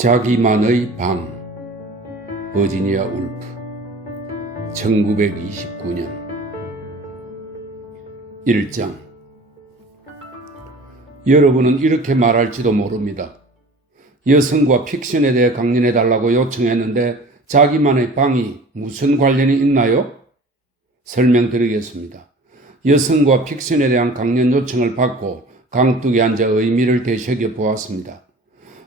자기만의 방. 버지니아 울프 1929년 1장. 여러분은 이렇게 말할지도 모릅니다. 여성과 픽션에 대해 강연해달라고 요청했는데 자기만의 방이 무슨 관련이 있나요? 설명드리겠습니다. 여성과 픽션에 대한 강연 요청을 받고 강둑에 앉아 의미를 되새겨 보았습니다.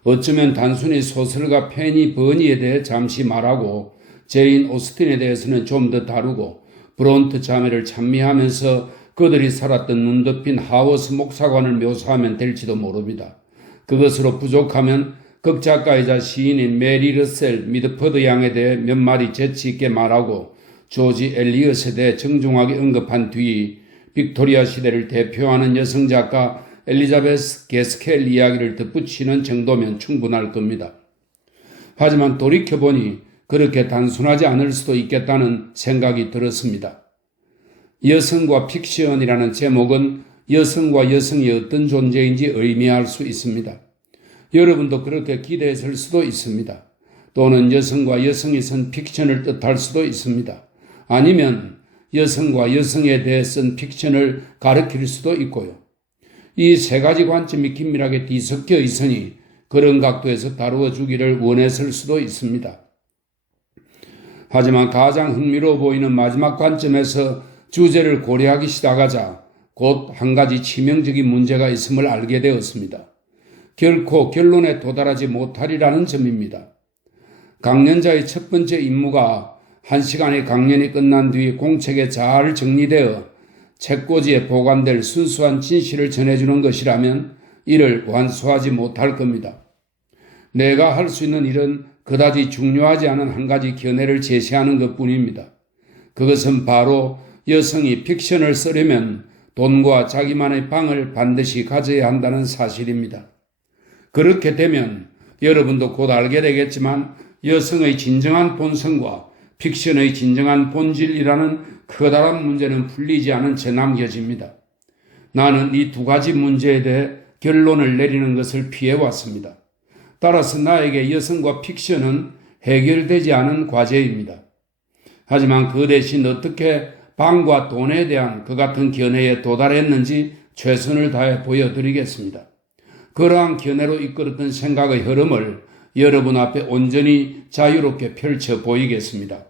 어쩌면 단순히 소설가 페니 버니에 대해 잠시 말하고 제인 오스틴에 대해서는 좀 더 다루고 브론트 자매를 찬미하면서 그들이 살았던 눈 덮인 하워스 목사관을 묘사하면 될지도 모릅니다. 그것으로 부족하면 극작가이자 시인인 메리 러셀 미드퍼드 양에 대해 몇 마디 재치 있게 말하고 조지 엘리엇에 대해 정중하게 언급한 뒤 빅토리아 시대를 대표하는 여성 작가 엘리자베스 게스켈 이야기를 덧붙이는 정도면 충분할 겁니다. 하지만 돌이켜보니 그렇게 단순하지 않을 수도 있겠다는 생각이 들었습니다. 여성과 픽션이라는 제목은 여성과 여성이 어떤 존재인지 의미할 수 있습니다. 여러분도 그렇게 기대했을 수도 있습니다. 또는 여성과 여성이 쓴 픽션을 뜻할 수도 있습니다. 아니면 여성과 여성에 대해 쓴 픽션을 가리킬 수도 있고요. 이 세 가지 관점이 긴밀하게 뒤섞여 있으니 그런 각도에서 다루어 주기를 원했을 수도 있습니다. 하지만 가장 흥미로워 보이는 마지막 관점에서 주제를 고려하기 시작하자 곧 한 가지 치명적인 문제가 있음을 알게 되었습니다. 결코 결론에 도달하지 못하리라는 점입니다. 강연자의 첫 번째 임무가 1시간의 강연이 끝난 뒤 공책에 잘 정리되어 책꽂이에 보관될 순수한 진실을 전해주는 것이라면 이를 완수하지 못할 겁니다. 내가 할 수 있는 일은 그다지 중요하지 않은 한 가지 견해를 제시하는 것뿐입니다. 그것은 바로 여성이 픽션을 쓰려면 돈과 자기만의 방을 반드시 가져야 한다는 사실입니다. 그렇게 되면 여러분도 곧 알게 되겠지만 여성의 진정한 본성과 픽션의 진정한 본질이라는 커다란 문제는 풀리지 않은 채 남겨집니다. 나는 이 두 가지 문제에 대해 결론을 내리는 것을 피해왔습니다. 따라서 나에게 여성과 픽션은 해결되지 않은 과제입니다. 하지만 그 대신 어떻게 방과 돈에 대한 그 같은 견해에 도달했는지 최선을 다해 보여드리겠습니다. 그러한 견해로 이끌었던 생각의 흐름을 여러분 앞에 온전히 자유롭게 펼쳐 보이겠습니다.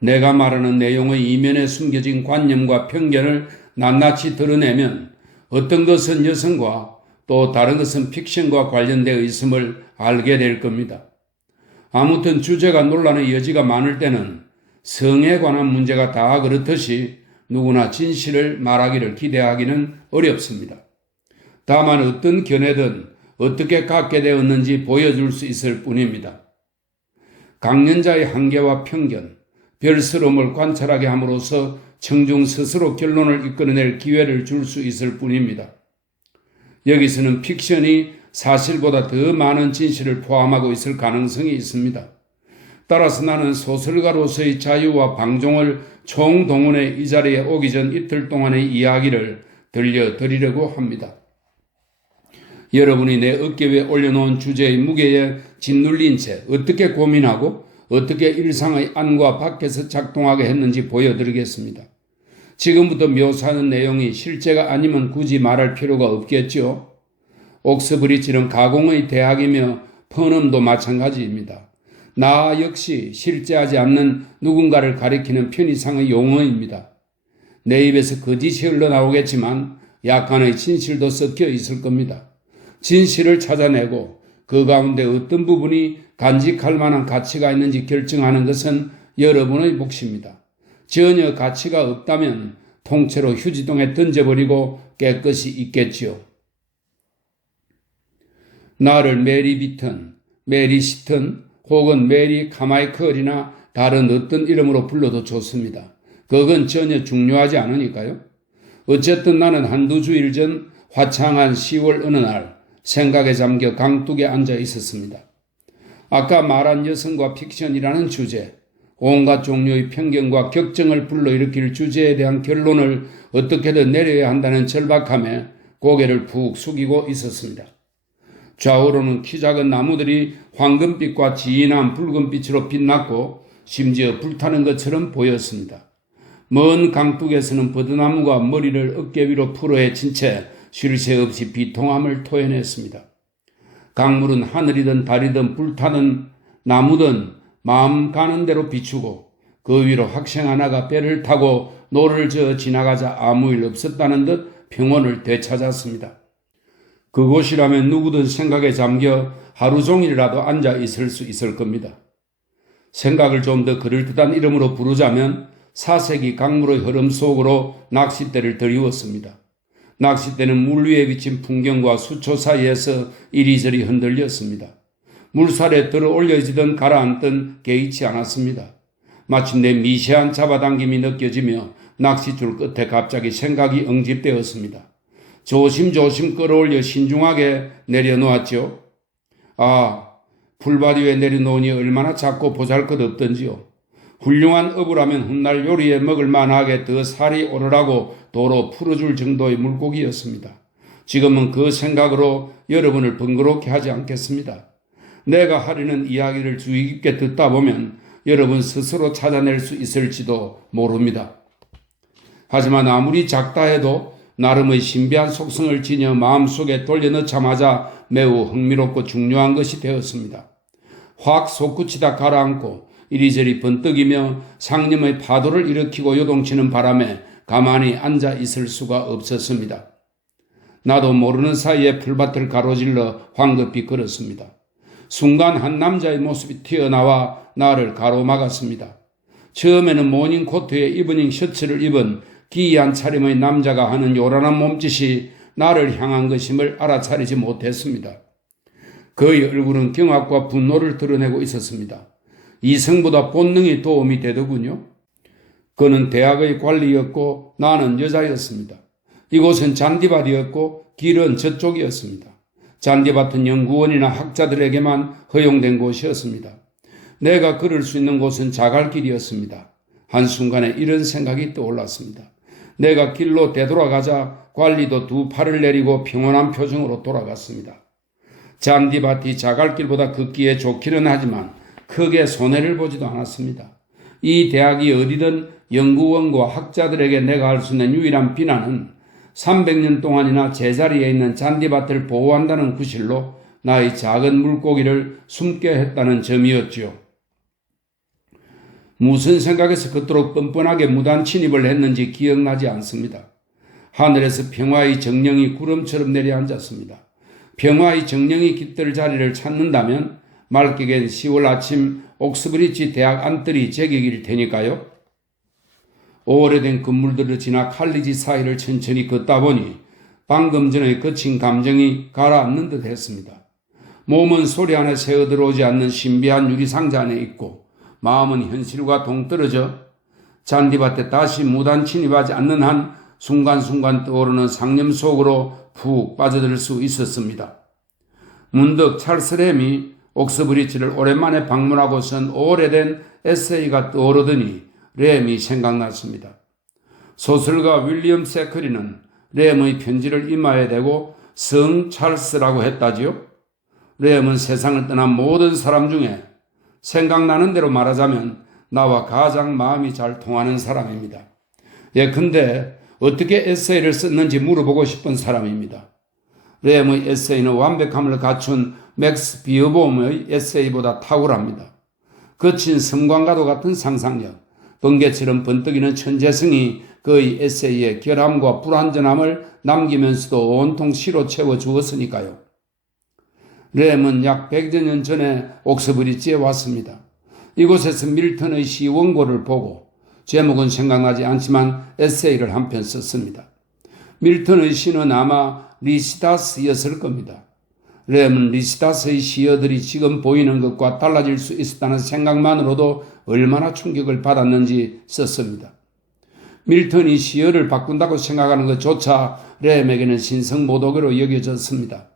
내가 말하는 내용의 이면에 숨겨진 관념과 편견을 낱낱이 드러내면 어떤 것은 여성과 또 다른 것은 픽션과 관련되어 있음을 알게 될 겁니다. 아무튼 주제가 논란의 여지가 많을 때는 성에 관한 문제가 다 그렇듯이 누구나 진실을 말하기를 기대하기는 어렵습니다. 다만 어떤 견해든 어떻게 갖게 되었는지 보여줄 수 있을 뿐입니다. 강연자의 한계와 편견, 별스러움을 관찰하게 함으로써 청중 스스로 결론을 이끌어낼 기회를 줄 수 있을 뿐입니다. 여기서는 픽션이 사실보다 더 많은 진실을 포함하고 있을 가능성이 있습니다. 따라서 나는 소설가로서의 자유와 방종을 총동원해 이 자리에 오기 전 이틀 동안의 이야기를 들려드리려고 합니다. 여러분이 내 어깨 위에 올려놓은 주제의 무게에 짓눌린 채 어떻게 고민하고 어떻게 일상의 안과 밖에서 작동하게 했는지 보여드리겠습니다. 지금부터 묘사하는 내용이 실제가 아니면 굳이 말할 필요가 없겠죠. 옥스브리지는 가공의 대학이며 펀엄도 마찬가지입니다. 나 역시 실제하지 않는 누군가를 가리키는 편의상의 용어입니다. 내 입에서 거짓이 흘러나오겠지만 약간의 진실도 섞여 있을 겁니다. 진실을 찾아내고 그 가운데 어떤 부분이 간직할 만한 가치가 있는지 결정하는 것은 여러분의 몫입니다. 전혀 가치가 없다면 통째로 휴지통에 던져버리고 깨끗이 잊겠지요. 나를 메리 비턴, 메리 시턴 혹은 메리 카마이클이나 다른 어떤 이름으로 불러도 좋습니다. 그건 전혀 중요하지 않으니까요. 어쨌든 나는 한두 주일 전 화창한 10월 어느 날 생각에 잠겨 강둑에 앉아 있었습니다. 아까 말한 여성과 픽션이라는 주제, 온갖 종류의 편견과 격정을 불러일으킬 주제에 대한 결론을 어떻게든 내려야 한다는 절박함에 고개를 푹 숙이고 있었습니다. 좌우로는 키 작은 나무들이 황금빛과 진한 붉은빛으로 빛났고 심지어 불타는 것처럼 보였습니다. 먼 강둑에서는 버드나무가 머리를 어깨 위로 풀어헤친 채 쉴 새 없이 비통함을 토해냈습니다. 강물은 하늘이든 달이든 불타는 나무든 마음 가는 대로 비추고 그 위로 학생 하나가 배를 타고 노를 저어 지나가자 아무 일 없었다는 듯 평온을 되찾았습니다. 그곳이라면 누구든 생각에 잠겨 하루 종일이라도 앉아 있을 수 있을 겁니다. 생각을 좀 더 그럴듯한 이름으로 부르자면 사색이 강물의 흐름 속으로 낚싯대를 들이웠습니다. 낚싯대는 물 위에 비친 풍경과 수초 사이에서 이리저리 흔들렸습니다. 물살에 들어 올려지던 가라앉던 개의치 않았습니다. 마침내 미세한 잡아당김이 느껴지며 낚싯줄 끝에 갑자기 생각이 응집되었습니다. 조심조심 끌어올려 신중하게 내려놓았죠. 아, 풀밭 위에 내려놓으니 얼마나 작고 보잘것없던지요. 훌륭한 어부라면 훗날 요리에 먹을 만하게 더 살이 오르라고 도로 풀어줄 정도의 물고기였습니다. 지금은 그 생각으로 여러분을 번거롭게 하지 않겠습니다. 내가 하려는 이야기를 주의 깊게 듣다 보면 여러분 스스로 찾아낼 수 있을지도 모릅니다. 하지만 아무리 작다 해도 나름의 신비한 속성을 지녀 마음속에 돌려넣자마자 매우 흥미롭고 중요한 것이 되었습니다. 확 솟구치다 가라앉고 이리저리 번뜩이며 상념의 파도를 일으키고 요동치는 바람에 가만히 앉아 있을 수가 없었습니다. 나도 모르는 사이에 풀밭을 가로질러 황급히 걸었습니다. 순간 한 남자의 모습이 튀어나와 나를 가로막았습니다. 처음에는 모닝코트에 이브닝 셔츠를 입은 기이한 차림의 남자가 하는 요란한 몸짓이 나를 향한 것임을 알아차리지 못했습니다. 그의 얼굴은 경악과 분노를 드러내고 있었습니다. 이성보다 본능이 도움이 되더군요. 그는 대학의 관리였고 나는 여자였습니다. 이곳은 잔디밭이었고 길은 저쪽이었습니다. 잔디밭은 연구원이나 학자들에게만 허용된 곳이었습니다. 내가 걸을 수 있는 곳은 자갈길이었습니다. 한순간에 이런 생각이 떠올랐습니다. 내가 길로 되돌아가자 관리도 두 팔을 내리고 평온한 표정으로 돌아갔습니다. 잔디밭이 자갈길보다 걷기에 좋기는 하지만 크게 손해를 보지도 않았습니다. 이 대학이 어디든 연구원과 학자들에게 내가 할 수 있는 유일한 비난은 300년 동안이나 제자리에 있는 잔디밭을 보호한다는 구실로 나의 작은 물고기를 숨게 했다는 점이었지요. 무슨 생각에서 그토록 뻔뻔하게 무단 침입을 했는지 기억나지 않습니다. 하늘에서 평화의 정령이 구름처럼 내려앉았습니다. 평화의 정령이 깃들 자리를 찾는다면 말기겐 10월 아침 옥스브리지 대학 안뜰이 제격일 테니까요. 오래된 건물들을 지나 칼리지 사이를 천천히 걷다 보니 방금 전에 거친 감정이 가라앉는 듯 했습니다. 몸은 소리 안에 새어들어오지 않는 신비한 유리상자 안에 있고 마음은 현실과 동떨어져 잔디밭에 다시 무단 침입하지 않는 한 순간순간 떠오르는 상념 속으로 푹 빠져들 수 있었습니다. 문득 찰스 램이 옥스브리지를 오랜만에 방문하고 쓴 오래된 에세이가 떠오르더니 램이 생각났습니다. 소설가 윌리엄 세커리는 램의 편지를 이마에 대고 성 찰스라고 했다지요. 램은 세상을 떠난 모든 사람 중에 생각나는 대로 말하자면 나와 가장 마음이 잘 통하는 사람입니다. 근데 어떻게 에세이를 썼는지 물어보고 싶은 사람입니다. 램의 에세이는 완벽함을 갖춘 맥스 비어봄의 에세이보다 탁월합니다. 거친 섬광과도 같은 상상력, 번개처럼 번뜩이는 천재성이 그의 에세이의 결함과 불완전함을 남기면서도 온통 시로 채워주었으니까요. 램은 약 100여 년 전에 옥스브리지에 왔습니다. 이곳에서 밀턴의 시 원고를 보고 제목은 생각나지 않지만 에세이를 한 편 썼습니다. 밀턴의 시는 아마 리시다스였을 겁니다. 램은 리시다스의 시어들이 지금 보이는 것과 달라질 수 있었다는 생각만으로도 얼마나 충격을 받았는지 썼습니다. 밀턴이 시어를 바꾼다고 생각하는 것조차 램에게는 신성모독으로 여겨졌습니다.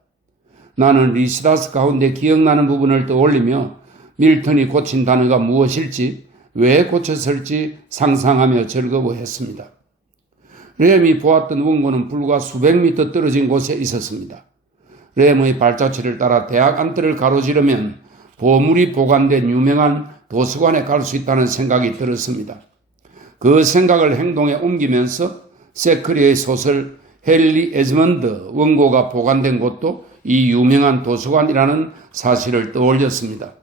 나는 리시다스 가운데 기억나는 부분을 떠올리며 밀턴이 고친 단어가 무엇일지, 왜 고쳤을지 상상하며 즐거워했습니다. 램이 보았던 원고는 불과 수백 미터 떨어진 곳에 있었습니다. 램의 발자취를 따라 대학 안뜰을 가로지르면 보물이 보관된 유명한 도서관에 갈 수 있다는 생각이 들었습니다. 그 생각을 행동에 옮기면서 세크리의 소설 헨리 에즈먼드 원고가 보관된 곳도 이 유명한 도서관이라는 사실을 떠올렸습니다.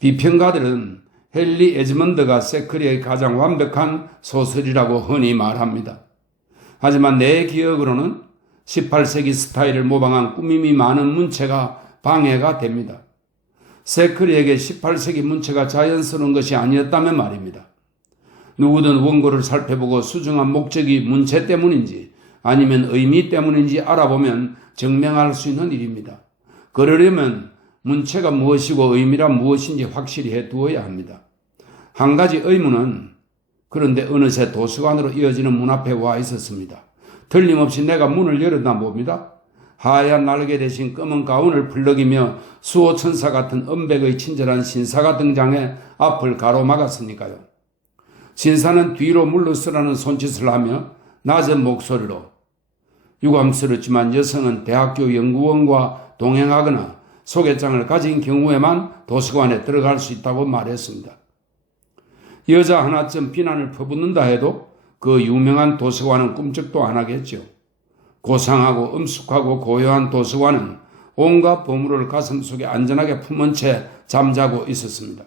비평가들은 헨리 에즈먼드가 세크리의 가장 완벽한 소설이라고 흔히 말합니다. 하지만 내 기억으로는 18세기 스타일을 모방한 꾸밈이 많은 문체가 방해가 됩니다. 세크리에게 18세기 문체가 자연스러운 것이 아니었다면 말입니다. 누구든 원고를 살펴보고 수정한 목적이 문체 때문인지 아니면 의미 때문인지 알아보면 증명할 수 있는 일입니다. 그러려면 문체가 무엇이고 의미란 무엇인지 확실히 해두어야 합니다. 한 가지 의문은 그런데 어느새 도서관으로 이어지는 문 앞에 와 있었습니다. 틀림없이 내가 문을 열었나 봅니다. 하얀 날개 대신 검은 가운을 풀럭이며 수호천사 같은 은백의 친절한 신사가 등장해 앞을 가로막았으니까요. 신사는 뒤로 물러서라는 손짓을 하며 낮은 목소리로 유감스럽지만 여성은 대학교 연구원과 동행하거나 소개장을 가진 경우에만 도서관에 들어갈 수 있다고 말했습니다. 여자 하나쯤 비난을 퍼붓는다 해도 그 유명한 도서관은 꿈쩍도 안 하겠죠. 고상하고 엄숙하고 고요한 도서관은 온갖 보물을 가슴속에 안전하게 품은 채 잠자고 있었습니다.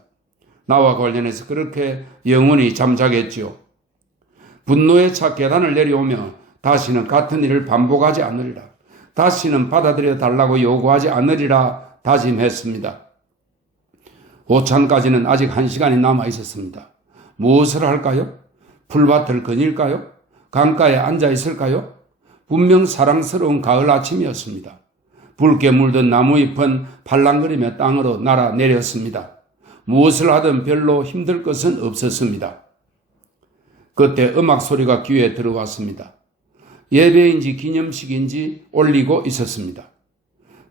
나와 관련해서 그렇게 영원히 잠자겠지요. 분노의 차 계단을 내려오며 다시는 같은 일을 반복하지 않으리라. 다시는 받아들여 달라고 요구하지 않으리라 다짐했습니다. 오찬까지는 아직 1시간이 남아 있었습니다. 무엇을 할까요? 풀밭을 거닐까요? 강가에 앉아 있을까요? 분명 사랑스러운 가을 아침이었습니다. 붉게 물든 나무잎은 팔랑거리며 땅으로 날아내렸습니다. 무엇을 하든 별로 힘들 것은 없었습니다. 그때 음악 소리가 귀에 들어왔습니다. 예배인지 기념식인지 올리고 있었습니다.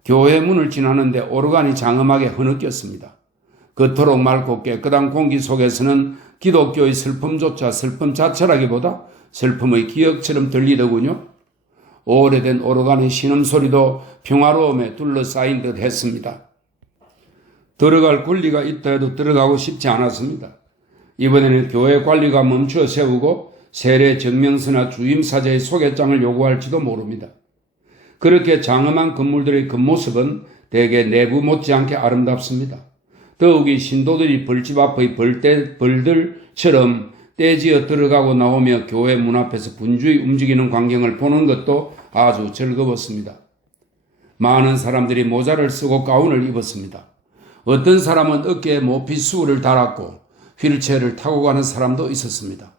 교회 문을 지나는데 오르간이 장엄하게 흐느꼈습니다. 그토록 맑고 깨끗한 공기 속에서는 기독교의 슬픔조차 슬픔 자체라기보다 슬픔의 기억처럼 들리더군요. 오래된 오르간의 신음소리도 평화로움에 둘러싸인 듯 했습니다. 들어갈 권리가 있다 해도 들어가고 싶지 않았습니다. 이번에는 교회 관리가 멈추어 세우고 세례 증명서나 주임사제의 소개장을 요구할지도 모릅니다. 그렇게 장엄한 건물들의 겉모습은 대개 내부 못지않게 아름답습니다. 더욱이 신도들이 벌집 앞의 벌들처럼 떼지어 들어가고 나오며 교회 문 앞에서 분주히 움직이는 광경을 보는 것도 아주 즐거웠습니다. 많은 사람들이 모자를 쓰고 가운을 입었습니다. 어떤 사람은 어깨에 모피수를 달았고 휠체어를 타고 가는 사람도 있었습니다.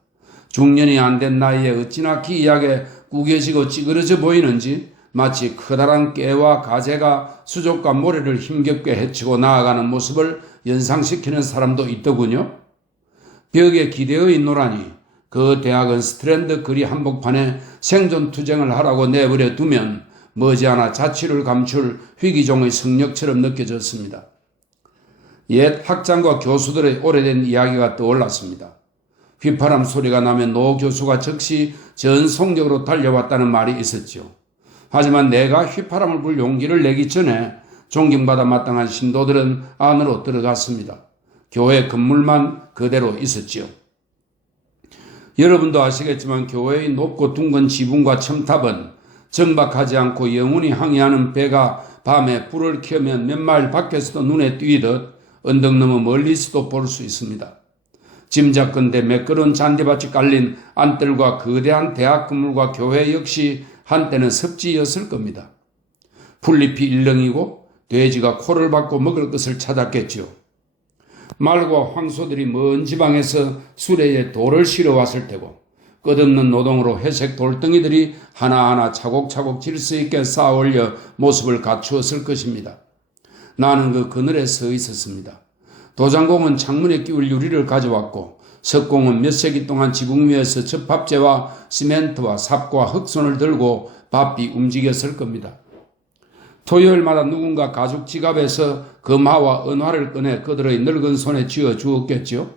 중년이 안 된 나이에 어찌나 기이하게 구겨지고 찌그러져 보이는지 마치 커다란 깨와 가재가 수족과 모래를 힘겹게 헤치고 나아가는 모습을 연상시키는 사람도 있더군요. 벽에 기대어 있노라니 그 대학은 스트랜드 거리 한복판에 생존투쟁을 하라고 내버려 두면 머지않아 자취를 감출 희귀종의 성역처럼 느껴졌습니다. 옛 학장과 교수들의 오래된 이야기가 떠올랐습니다. 휘파람 소리가 나면 노 교수가 즉시 전속력으로 달려왔다는 말이 있었죠. 하지만 내가 휘파람을 불 용기를 내기 전에 존경받아 마땅한 신도들은 안으로 들어갔습니다. 교회 건물만 그대로 있었지요. 여러분도 아시겠지만 교회의 높고 둥근 지붕과 첨탑은 정박하지 않고 영원히 항해하는 배가 밤에 불을 켜면 몇 마일 밖에서도 눈에 띄듯 언덕 너머 멀리서도 볼 수 있습니다. 짐작건대 매끄러운 잔디밭이 깔린 안뜰과 거대한 대학 건물과 교회 역시 한때는 습지였을 겁니다. 풀잎이 일렁이고 돼지가 코를 박고 먹을 것을 찾았겠지요. 말과 황소들이 먼 지방에서 수레에 돌을 실어 왔을 테고 끝없는 노동으로 회색 돌덩이들이 하나하나 차곡차곡 질서 있게 쌓아 올려 모습을 갖추었을 것입니다. 나는 그 그늘에 서 있었습니다. 도장공은 창문에 끼울 유리를 가져왔고 석공은 몇 세기 동안 지붕 위에서 접합재와 시멘트와 삽과 흙손을 들고 바삐 움직였을 겁니다. 토요일마다 누군가 가죽 지갑에서 금화와 은화를 꺼내 그들의 늙은 손에 쥐어 주었겠지요.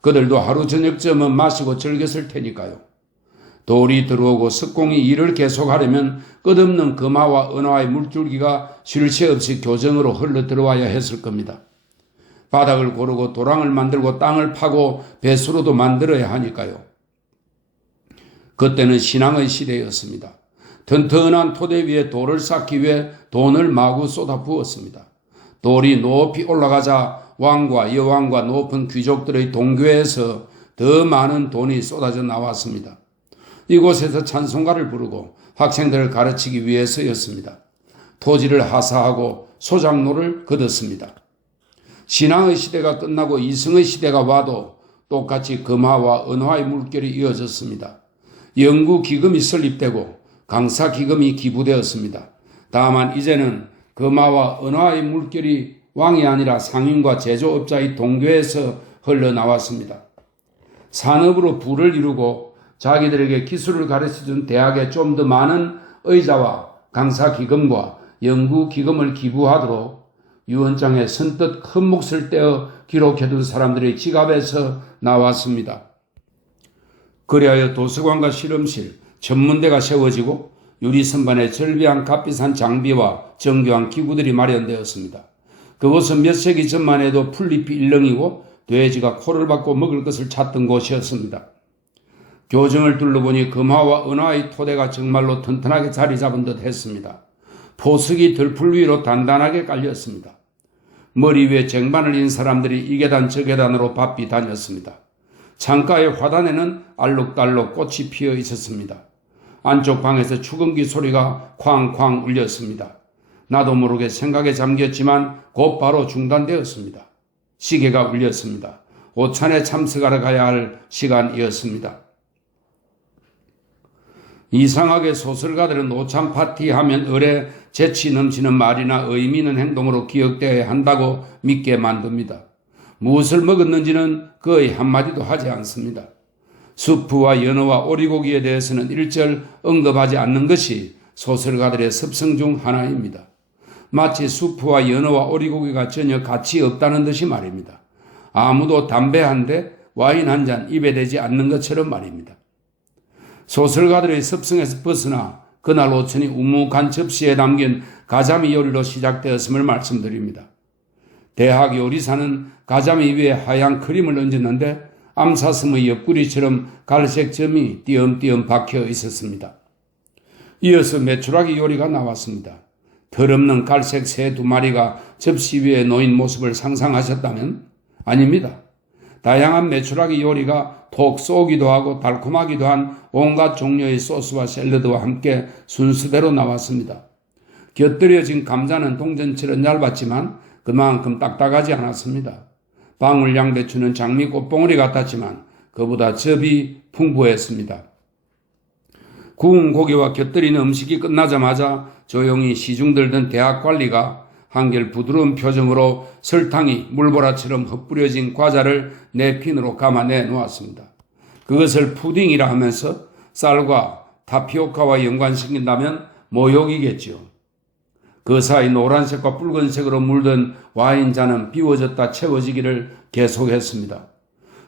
그들도 하루 저녁쯤은 마시고 즐겼을 테니까요. 돌이 들어오고 석공이 일을 계속하려면 끝없는 금화와 은화의 물줄기가 쉴 새 없이 교정으로 흘러 들어와야 했을 겁니다. 바닥을 고르고 도랑을 만들고 땅을 파고 배수로도 만들어야 하니까요. 그때는 신앙의 시대였습니다. 튼튼한 토대 위에 돌을 쌓기 위해 돈을 마구 쏟아부었습니다. 돌이 높이 올라가자 왕과 여왕과 높은 귀족들의 동교에서 더 많은 돈이 쏟아져 나왔습니다. 이곳에서 찬송가를 부르고 학생들을 가르치기 위해서였습니다. 토지를 하사하고 소작로를 거뒀습니다. 신앙의 시대가 끝나고 이승의 시대가 와도 똑같이 금화와 은화의 물결이 이어졌습니다. 연구기금이 설립되고 강사기금이 기부되었습니다. 다만 이제는 금화와 은화의 물결이 왕이 아니라 상인과 제조업자의 동교에서 흘러나왔습니다. 산업으로 부를 이루고 자기들에게 기술을 가르쳐준 대학에 좀 더 많은 의자와 강사기금과 연구기금을 기부하도록 유언장에 선뜻 큰 몫을 떼어 기록해둔 사람들의 지갑에서 나왔습니다. 그리하여 도서관과 실험실, 전문대가 세워지고 유리선반에 절비한 값비싼 장비와 정교한 기구들이 마련되었습니다. 그곳은 몇 세기 전만 해도 풀잎이 일렁이고 돼지가 코를 박고 먹을 것을 찾던 곳이었습니다. 교정을 둘러보니 금화와 은화의 토대가 정말로 튼튼하게 자리 잡은 듯 했습니다. 포석이 들풀 위로 단단하게 깔렸습니다. 머리 위에 쟁반을 인 사람들이 이 계단 저 계단으로 바삐 다녔습니다. 창가의 화단에는 알록달록 꽃이 피어 있었습니다. 안쪽 방에서 축음기 소리가 쾅쾅 울렸습니다. 나도 모르게 생각에 잠겼지만 곧바로 중단되었습니다. 시계가 울렸습니다. 오찬에 참석하러 가야 할 시간이었습니다. 이상하게 소설가들은 오찬 파티하면 을에 재치 넘치는 말이나 의미 있는 행동으로 기억되어야 한다고 믿게 만듭니다. 무엇을 먹었는지는 거의 한마디도 하지 않습니다. 수프와 연어와 오리고기에 대해서는 일절 언급하지 않는 것이 소설가들의 습성 중 하나입니다. 마치 수프와 연어와 오리고기가 전혀 가치 없다는 듯이 말입니다. 아무도 담배 한 대, 와인 한 잔 입에 대지 않는 것처럼 말입니다. 소설가들의 습성에서 벗어나 그날 오천이 우묵한 접시에 담긴 가자미 요리로 시작되었음을 말씀드립니다. 대학 요리사는 가자미 위에 하얀 크림을 얹었는데 암사슴의 옆구리처럼 갈색 점이 띄엄띄엄 박혀 있었습니다. 이어서 메추라기 요리가 나왔습니다. 털없는 갈색 새 2마리가 접시 위에 놓인 모습을 상상하셨다면? 아닙니다. 다양한 메추라기 요리가 톡 쏘기도 하고 달콤하기도 한 온갖 종류의 소스와 샐러드와 함께 순서대로 나왔습니다. 곁들여진 감자는 동전처럼 얇았지만 그만큼 딱딱하지 않았습니다. 방울 양배추는 장미 꽃봉오리 같았지만 그보다 접이 풍부했습니다. 구운 고기와 곁들이는 음식이 끝나자마자 조용히 시중들던 대학 관리가 한결 부드러운 표정으로 설탕이 물보라처럼 흩뿌려진 과자를 냅킨으로 감아내 놓았습니다. 그것을 푸딩이라 하면서 쌀과 타피오카와 연관시킨다면 모욕이겠지요. 그 사이 노란색과 붉은색으로 물든 와인잔은 비워졌다 채워지기를 계속했습니다.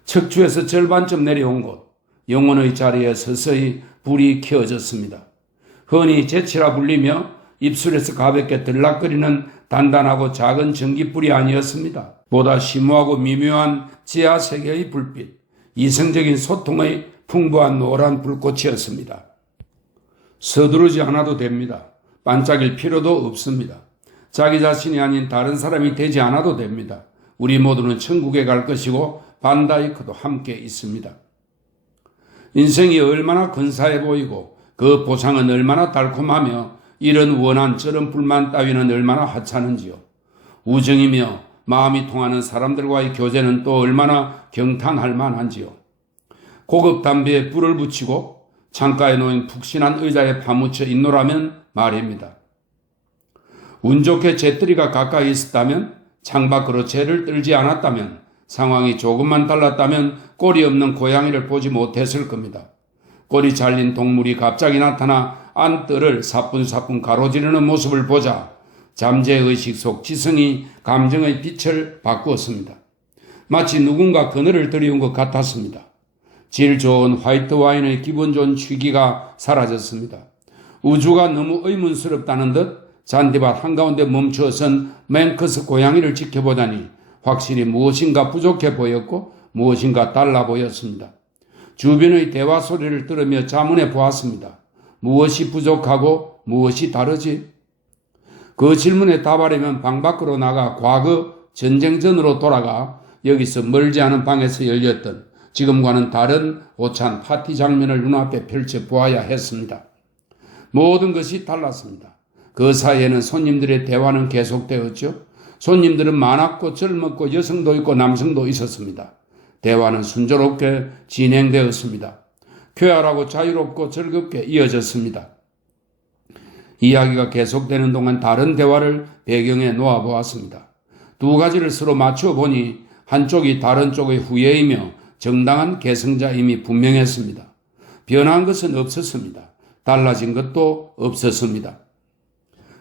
척추에서 절반쯤 내려온 곳, 영혼의 자리에 서서히 불이 켜졌습니다. 흔히 제치라 불리며 입술에서 가볍게 들락거리는 단단하고 작은 전기불이 아니었습니다. 보다 심오하고 미묘한 지하 세계의 불빛, 이성적인 소통의 풍부한 노란 불꽃이었습니다. 서두르지 않아도 됩니다. 반짝일 필요도 없습니다. 자기 자신이 아닌 다른 사람이 되지 않아도 됩니다. 우리 모두는 천국에 갈 것이고 반다이크도 함께 있습니다. 인생이 얼마나 근사해 보이고 그 보상은 얼마나 달콤하며 이런 원한 저런 불만 따위는 얼마나 하찮은지요. 우정이며 마음이 통하는 사람들과의 교제는 또 얼마나 경탄할 만한지요. 고급 담배에 불을 붙이고 창가에 놓인 푹신한 의자에 파묻혀 있노라면 말입니다. 운 좋게 재떨이가 가까이 있었다면, 창밖으로 재를 떨지 않았다면, 상황이 조금만 달랐다면 꼬리 없는 고양이를 보지 못했을 겁니다. 꼬리 잘린 동물이 갑자기 나타나 안뜰을 사뿐사뿐 가로지르는 모습을 보자 잠재의식 속 지성이 감정의 빛을 바꾸었습니다. 마치 누군가 그늘을 들이운 것 같았습니다. 질 좋은 화이트 와인의 기분 좋은 취기가 사라졌습니다. 우주가 너무 의문스럽다는 듯 잔디밭 한가운데 멈추어선 맹커스 고양이를 지켜보다니 확실히 무엇인가 부족해 보였고 무엇인가 달라 보였습니다. 주변의 대화 소리를 들으며 자문해 보았습니다. 무엇이 부족하고 무엇이 다르지? 그 질문에 답하려면 방 밖으로 나가 과거 전쟁 전으로 돌아가 여기서 멀지 않은 방에서 열렸던 지금과는 다른 오찬 파티 장면을 눈앞에 펼쳐 보아야 했습니다. 모든 것이 달랐습니다. 그 사이에는 손님들의 대화는 계속되었죠. 손님들은 많았고 젊었고 여성도 있고 남성도 있었습니다. 대화는 순조롭게 진행되었습니다. 쾌활하고 자유롭고 즐겁게 이어졌습니다. 이야기가 계속되는 동안 다른 대화를 배경에 놓아보았습니다. 두 가지를 서로 맞추어 보니 한쪽이 다른 쪽의 후예이며 정당한 계승자임이 분명했습니다. 변한 것은 없었습니다. 달라진 것도 없었습니다.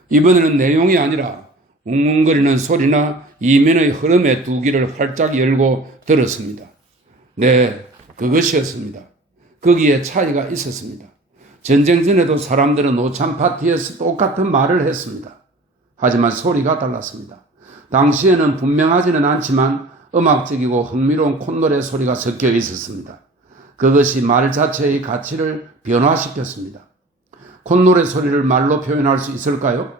이번에는 내용이 아니라 웅웅거리는 소리나 이면의 흐름의 두 귀를 활짝 열고 들었습니다. 네, 그것이었습니다. 거기에 차이가 있었습니다. 전쟁 전에도 사람들은 오찬 파티에서 똑같은 말을 했습니다. 하지만 소리가 달랐습니다. 당시에는 분명하지는 않지만 음악적이고 흥미로운 콧노래 소리가 섞여 있었습니다. 그것이 말 자체의 가치를 변화시켰습니다. 콧노래 소리를 말로 표현할 수 있을까요?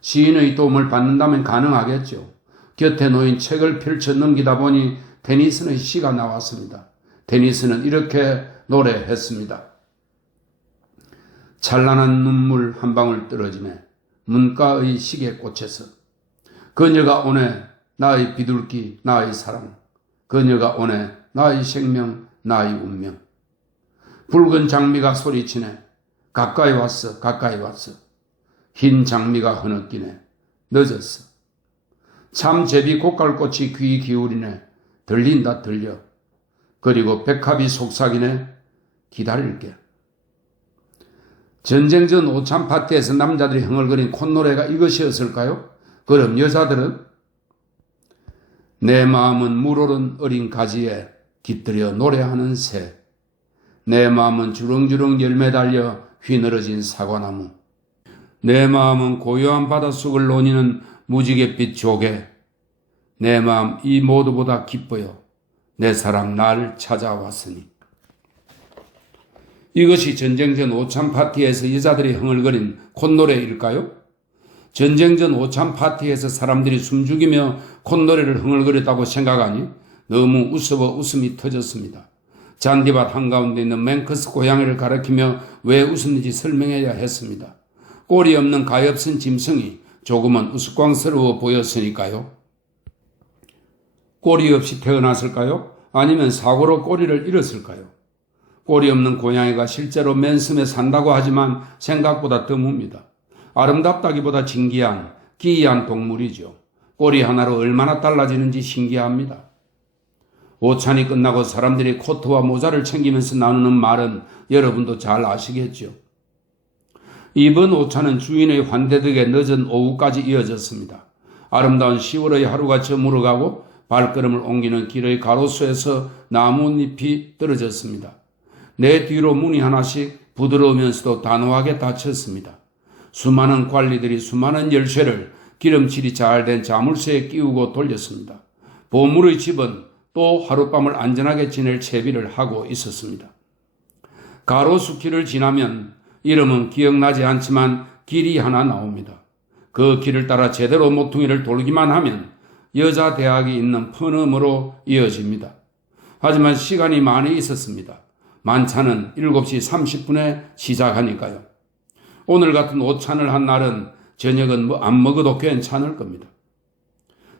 시인의 도움을 받는다면 가능하겠죠. 곁에 놓인 책을 펼쳐 넘기다 보니 테니슨의 시가 나왔습니다. 테니슨은 이렇게 노래했습니다. 찬란한 눈물 한 방울 떨어지네 문가의 시계꽃에서 그녀가 오네 나의 비둘기 나의 사랑 그녀가 오네 나의 생명 나의 운명 붉은 장미가 소리치네 가까이 왔어 가까이 왔어 흰 장미가 흐느끼네 늦었어 참 제비 곶갈꽃이 귀 기울이네 들린다 들려 그리고 백합이 속삭이네 기다릴게. 전쟁 전 오찬 파티에서 남자들이 흥얼거린 콧노래가 이것이었을까요? 그럼 여자들은 내 마음은 물오른 어린 가지에 깃들여 노래하는 새. 내 마음은 주렁주렁 열매 달려 휘늘어진 사과나무. 내 마음은 고요한 바닷속을 노니는 무지갯빛 조개. 내 마음 이 모두보다 기뻐요. 내 사랑 날 찾아왔으니. 이것이 전쟁 전 오찬 파티에서 여자들이 흥얼거린 콧노래일까요? 전쟁 전 오찬 파티에서 사람들이 숨죽이며 콧노래를 흥얼거렸다고 생각하니 너무 우스워 웃음이 터졌습니다. 잔디밭 한가운데 있는 맹커스 고양이를 가리키며 왜 웃었는지 설명해야 했습니다. 꼬리 없는 가엾은 짐승이 조금은 우스꽝스러워 보였으니까요. 꼬리 없이 태어났을까요? 아니면 사고로 꼬리를 잃었을까요? 꼬리 없는 고양이가 실제로 맨섬에 산다고 하지만 생각보다 드뭅니다. 아름답다기보다 진기한, 기이한 동물이죠. 꼬리 하나로 얼마나 달라지는지 신기합니다. 오찬이 끝나고 사람들이 코트와 모자를 챙기면서 나누는 말은 여러분도 잘 아시겠죠. 이번 오찬은 주인의 환대 덕에 늦은 오후까지 이어졌습니다. 아름다운 10월의 하루가 저물어가고 발걸음을 옮기는 길의 가로수에서 나뭇잎이 떨어졌습니다. 내 뒤로 문이 하나씩 부드러우면서도 단호하게 닫혔습니다. 수많은 관리들이 수많은 열쇠를 기름칠이 잘 된 자물쇠에 끼우고 돌렸습니다. 보물의 집은 또 하룻밤을 안전하게 지낼 채비를 하고 있었습니다. 가로수 길을 지나면 이름은 기억나지 않지만 길이 하나 나옵니다. 그 길을 따라 제대로 모퉁이를 돌기만 하면 여자 대학이 있는 펀음으로 이어집니다. 하지만 시간이 많이 있었습니다. 만찬은 7시 30분에 시작하니까요. 오늘 같은 오찬을 한 날은 저녁은 안 먹어도 괜찮을 겁니다.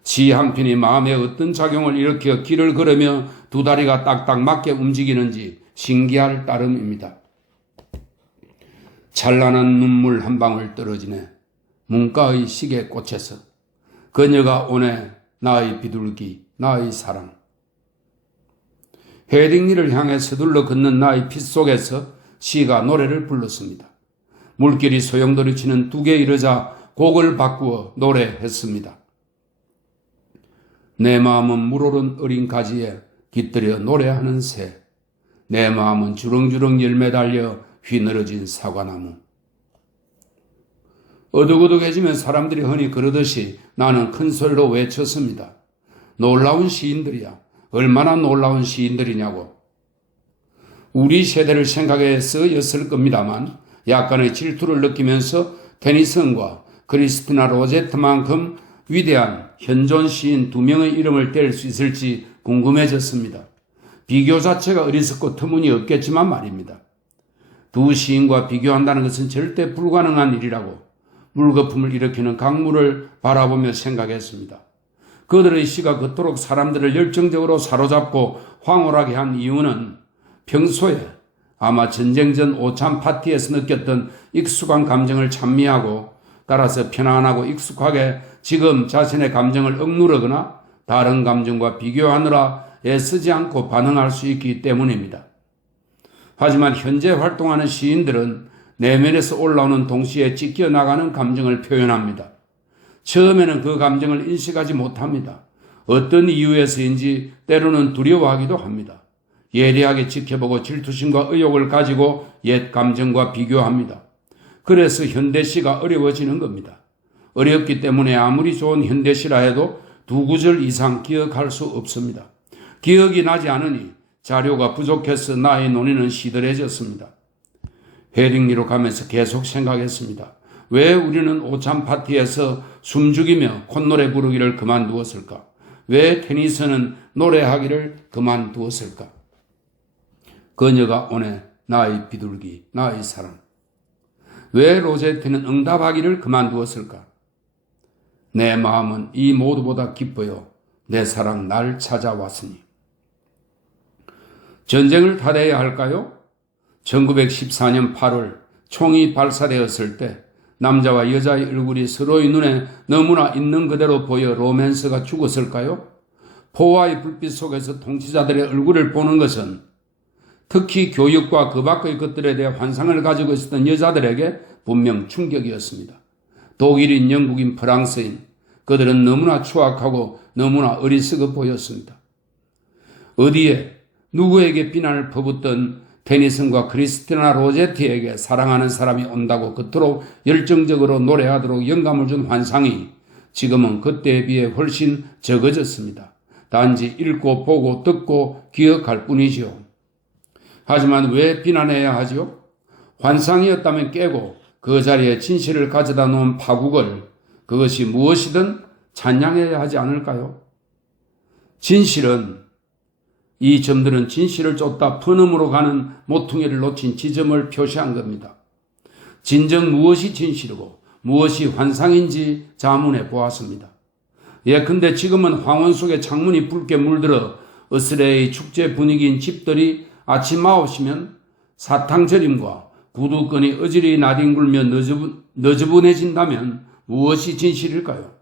시 한 편이 마음에 어떤 작용을 일으켜 길을 걸으며 두 다리가 딱딱 맞게 움직이는지 신기할 따름입니다. 찬란한 눈물 한 방울 떨어지네 문가의 시계꽃에서 그녀가 오네 나의 비둘기 나의 사랑. 헤딩리를 향해 서둘러 걷는 나의 핏 속에서 시가 노래를 불렀습니다. 물길이 소용돌이 치는 둑에 이르자 곡을 바꾸어 노래했습니다. 내 마음은 물오른 어린 가지에 깃들여 노래하는 새. 내 마음은 주렁주렁 열매 달려 휘늘어진 사과나무. 어둑어둑해지면 사람들이 흔히 그러듯이 나는 큰 소리로 외쳤습니다. 놀라운 시인들이야. 얼마나 놀라운 시인들이냐고. 우리 세대를 생각해 쓰였을 겁니다만 약간의 질투를 느끼면서 테니슨과 크리스티나 로제트만큼 위대한 현존 시인 2명의 이름을 뗄 수 있을지 궁금해졌습니다. 비교 자체가 어리석고 터무니없겠지만 말입니다. 두 시인과 비교한다는 것은 절대 불가능한 일이라고 물거품을 일으키는 강물을 바라보며 생각했습니다. 그들의 시가 그토록 사람들을 열정적으로 사로잡고 황홀하게 한 이유는 평소에 아마 전쟁 전 오찬 파티에서 느꼈던 익숙한 감정을 찬미하고 따라서 편안하고 익숙하게 지금 자신의 감정을 억누르거나 다른 감정과 비교하느라 애쓰지 않고 반응할 수 있기 때문입니다. 하지만 현재 활동하는 시인들은 내면에서 올라오는 동시에 찢겨나가는 감정을 표현합니다. 처음에는 그 감정을 인식하지 못합니다. 어떤 이유에서인지 때로는 두려워하기도 합니다. 예리하게 지켜보고 질투심과 의욕을 가지고 옛 감정과 비교합니다. 그래서 현대시가 어려워지는 겁니다. 어렵기 때문에 아무리 좋은 현대시라 해도 2구절 이상 기억할 수 없습니다. 기억이 나지 않으니 자료가 부족해서 나의 논의는 시들해졌습니다. 헤딩리로 가면서 계속 생각했습니다. 왜 우리는 오찬 파티에서 숨죽이며 콧노래 부르기를 그만두었을까? 왜 테니스는 노래하기를 그만두었을까? 그녀가 오네 나의 비둘기, 나의 사랑. 왜 로제트는 응답하기를 그만두었을까? 내 마음은 이 모두보다 기뻐요. 내 사랑 날 찾아왔으니. 전쟁을 타대해야 할까요? 1914년 8월 총이 발사되었을 때 남자와 여자의 얼굴이 서로의 눈에 너무나 있는 그대로 보여 로맨스가 죽었을까요? 포화의 불빛 속에서 통치자들의 얼굴을 보는 것은 특히 교육과 그 밖의 것들에 대해 환상을 가지고 있었던 여자들에게 분명 충격이었습니다. 독일인, 영국인, 프랑스인, 그들은 너무나 추악하고 너무나 어리석어 보였습니다. 어디에 누구에게 비난을 퍼붓던 테니슨과 크리스티나 로제티에게 사랑하는 사람이 온다고 그토록 열정적으로 노래하도록 영감을 준 환상이 지금은 그때에 비해 훨씬 적어졌습니다. 단지 읽고 보고 듣고 기억할 뿐이지요. 하지만 왜 비난해야 하지요? 환상이었다면 깨고 그 자리에 진실을 가져다 놓은 파국을 그것이 무엇이든 찬양해야 하지 않을까요? 진실은 이 점들은 진실을 쫓다 펀음으로 가는 모퉁이를 놓친 지점을 표시한 겁니다. 진정 무엇이 진실이고 무엇이 환상인지 자문해 보았습니다. 예컨대 지금은 황혼 속에 창문이 붉게 물들어 어스레의 축제 분위기인 집들이 아침 9시면 사탕절임과 구두끈이 어지러이 나뒹굴며 너저분해진다면 무엇이 진실일까요?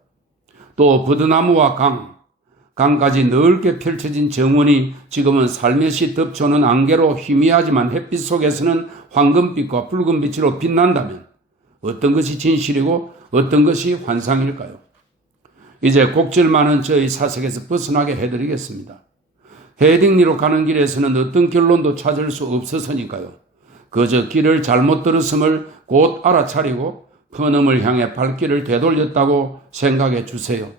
또 버드나무와 강까지 넓게 펼쳐진 정원이 지금은 살며시 덮쳐오는 안개로 희미하지만 햇빛 속에서는 황금빛과 붉은빛으로 빛난다면 어떤 것이 진실이고 어떤 것이 환상일까요? 이제 곡절 많은 저희 사색에서 벗어나게 해드리겠습니다. 헤딩리로 가는 길에서는 어떤 결론도 찾을 수 없어서니까요. 그저 길을 잘못 들었음을 곧 알아차리고 펀음을 향해 발길을 되돌렸다고 생각해 주세요.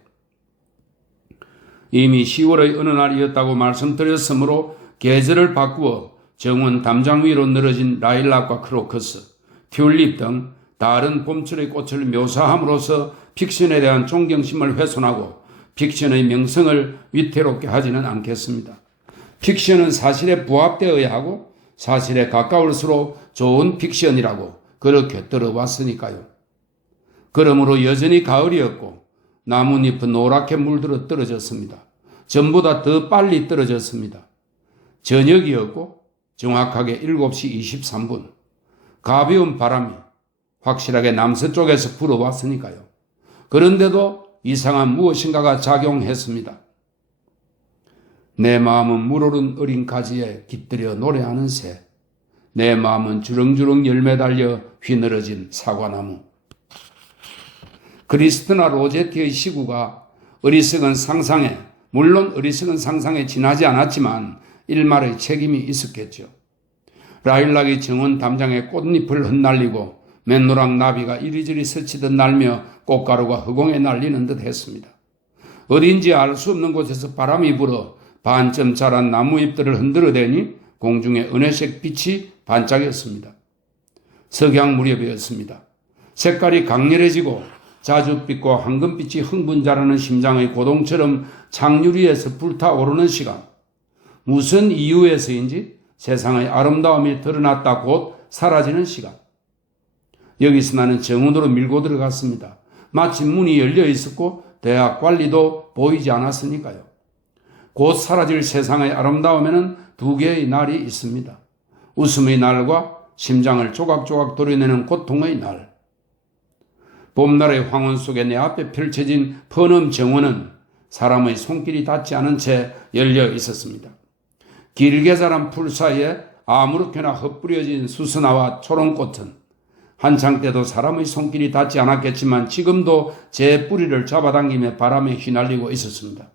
이미 10월의 어느 날이었다고 말씀드렸으므로 계절을 바꾸어 정원 담장 위로 늘어진 라일락과 크로커스, 튤립 등 다른 봄철의 꽃을 묘사함으로써 픽션에 대한 존경심을 훼손하고 픽션의 명성을 위태롭게 하지는 않겠습니다. 픽션은 사실에 부합되어야 하고 사실에 가까울수록 좋은 픽션이라고 그렇게 들어왔으니까요. 그러므로 여전히 가을이었고 나뭇잎은 노랗게 물들어 떨어졌습니다. 전보다 더 빨리 떨어졌습니다. 저녁이었고 정확하게 7시 23분 가벼운 바람이 확실하게 남서쪽에서 불어왔으니까요. 그런데도 이상한 무엇인가가 작용했습니다. 내 마음은 물오른 어린 가지에 깃들여 노래하는 새. 내 마음은 주렁주렁 열매 달려 휘늘어진 사과나무. 크리스티나 로제티의 시구가 어리석은 상상에, 물론 어리석은 상상에 지나지 않았지만 일말의 책임이 있었겠죠. 라일락이 정원 담장에 꽃잎을 흩날리고 맨노랑 나비가 이리저리 스치듯 날며 꽃가루가 허공에 날리는 듯 했습니다. 어딘지 알 수 없는 곳에서 바람이 불어 반쯤 자란 나무잎들을 흔들어대니 공중에 은혜색 빛이 반짝였습니다. 석양 무렵이었습니다. 색깔이 강렬해지고 자줏빛과 황금빛이 흥분자라는 심장의 고동처럼 창유리에서 불타오르는 시간. 무슨 이유에서인지 세상의 아름다움이 드러났다 곧 사라지는 시간. 여기서 나는 정원으로 밀고 들어갔습니다. 마침 문이 열려 있었고 대학 관리도 보이지 않았으니까요. 곧 사라질 세상의 아름다움에는 두 개의 날이 있습니다. 웃음의 날과 심장을 조각조각 도려내는 고통의 날. 봄날의 황혼 속에 내 앞에 펼쳐진 펀엄 정원은 사람의 손길이 닿지 않은 채 열려 있었습니다. 길게 자란 풀 사이에 아무렇게나 흩뿌려진 수선화와 초롱꽃은 한창 때도 사람의 손길이 닿지 않았겠지만 지금도 제 뿌리를 잡아당기며 바람에 휘날리고 있었습니다.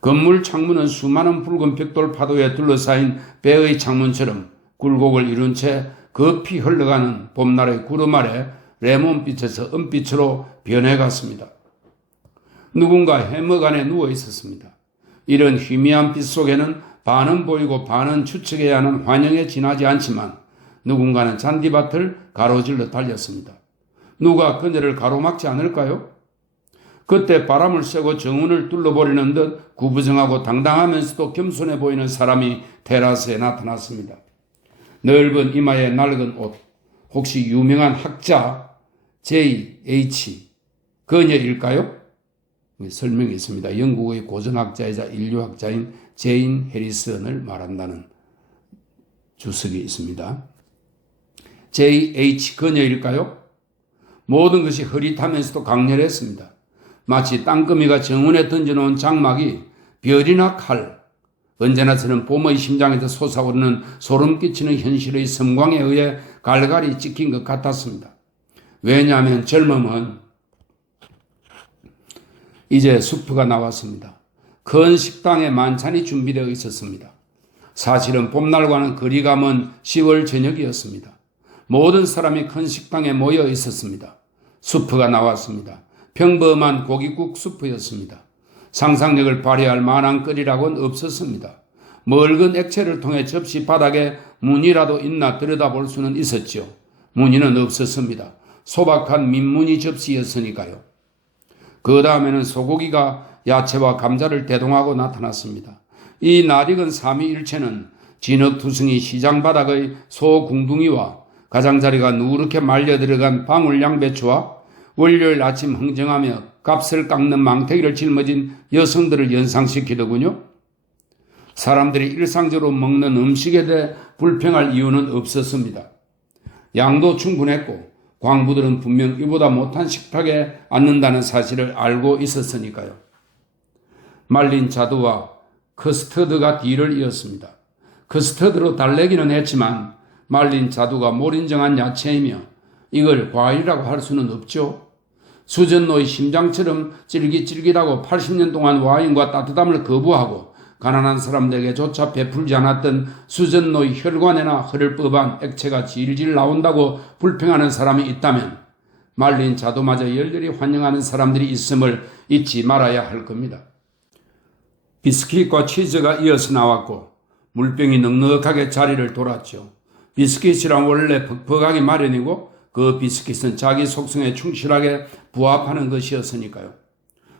건물 창문은 수많은 붉은 벽돌 파도에 둘러싸인 배의 창문처럼 굴곡을 이룬 채 급히 흘러가는 봄날의 구름 아래 레몬빛에서 은빛으로 변해갔습니다. 누군가 해먹 안에 누워 있었습니다. 이런 희미한 빛 속에는 반은 보이고 반은 추측해야 하는 환영에 지나지 않지만 누군가는 잔디밭을 가로질러 달렸습니다. 누가 그녀를 가로막지 않을까요? 그때 바람을 쐬고 정원을 둘러버리는 듯 구부정하고 당당하면서도 겸손해 보이는 사람이 테라스에 나타났습니다. 넓은 이마에 낡은 옷, 혹시 유명한 학자 J.H. 그녀일까요? 설명이 있습니다. 영국의 고전학자이자 인류학자인 제인 해리슨을 말한다는 주석이 있습니다. J.H. 그녀일까요? 모든 것이 흐릿하면서도 강렬했습니다. 마치 땅거미가 정원에 던져놓은 장막이 별이나 칼, 언제나처럼 봄의 심장에서 솟아오르는 소름 끼치는 현실의 섬광에 의해 갈갈이 찍힌 것 같았습니다. 왜냐하면 젊음은 이제 수프가 나왔습니다. 큰 식당에 만찬이 준비되어 있었습니다. 사실은 봄날과는 거리가 먼 10월 저녁이었습니다. 모든 사람이 큰 식당에 모여 있었습니다. 수프가 나왔습니다. 평범한 고깃국 수프였습니다. 상상력을 발휘할 만한 거리라고는 없었습니다. 묽은 액체를 통해 접시 바닥에 무늬라도 있나 들여다볼 수는 있었죠. 무늬는 없었습니다. 소박한 민무늬 접시였으니까요. 그 다음에는 소고기가 야채와 감자를 대동하고 나타났습니다. 이 낯익은 삼위일체는 진흙투성이 시장 바닥의 소궁둥이와 가장자리가 누렇게 말려 들어간 방울 양배추와 월요일 아침 흥정하며 값을 깎는 망태기를 짊어진 여성들을 연상시키더군요. 사람들이 일상적으로 먹는 음식에 대해 불평할 이유는 없었습니다. 양도 충분했고 광부들은 분명 이보다 못한 식탁에 앉는다는 사실을 알고 있었으니까요. 말린 자두와 커스터드가 뒤를 이었습니다. 커스터드로 달래기는 했지만 말린 자두가 몰인정한 야채이며 이걸 과일이라고 할 수는 없죠. 수전노의 심장처럼 찔깃찔깃하고 80년 동안 와인과 따뜻함을 거부하고 가난한 사람들에게조차 베풀지 않았던 수전노의 혈관에나 흐를 법한 액체가 질질 나온다고 불평하는 사람이 있다면 말린 자두마저 열렬히 환영하는 사람들이 있음을 잊지 말아야 할 겁니다. 비스킷과 치즈가 이어서 나왔고 물병이 넉넉하게 자리를 돌았죠. 비스킷이란 원래 퍽퍽하기 마련이고 그 비스킷은 자기 속성에 충실하게 부합하는 것이었으니까요.